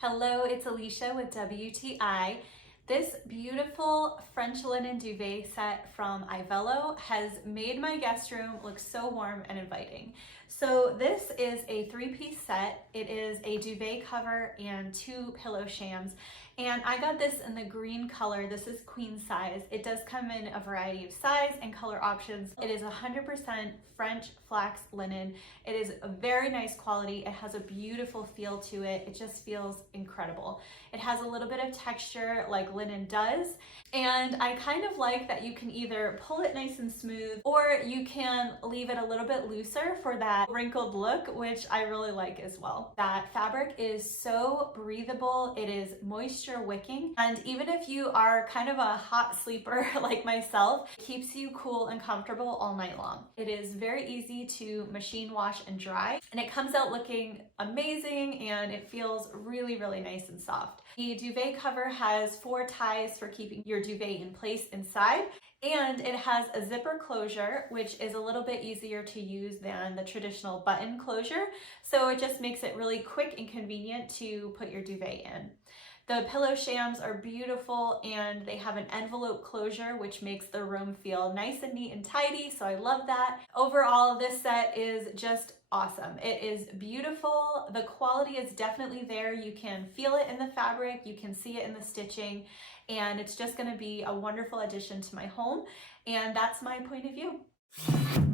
Hello, it's Alicia with WTI. This beautiful French linen duvet set from Ivellow has made my guest room look so warm and inviting. So this is a three-piece set. It is a duvet cover and two pillow shams. And I got this in the green color. This is queen size. It does come in a variety of size and color options. It is 100% French flax linen. It is a very nice quality. It has a beautiful feel to it. It just feels incredible. It has a little bit of texture like linen does. And I kind of like that you can either pull it nice and smooth or you can leave it a little bit looser for that wrinkled look, which I really like as well. That fabric is so breathable. It is moisture wicking. And even if you are kind of a hot sleeper like myself, it keeps you cool and comfortable all night long. It is very easy to machine wash and dry, and it comes out looking amazing and it feels really, really nice and soft. The duvet cover has 4 ties for keeping your duvet in place inside, and it has a zipper closure, which is a little bit easier to use than the traditional button closure. So it just makes it really quick and convenient to put your duvet in. The pillow shams are beautiful and they have an envelope closure, which makes the room feel nice and neat and tidy. So I love that. Overall, this set is just awesome. It is beautiful. The quality is definitely there. You can feel it in the fabric. You can see it in the stitching, and it's just going to be a wonderful addition to my home. And that's my point of view.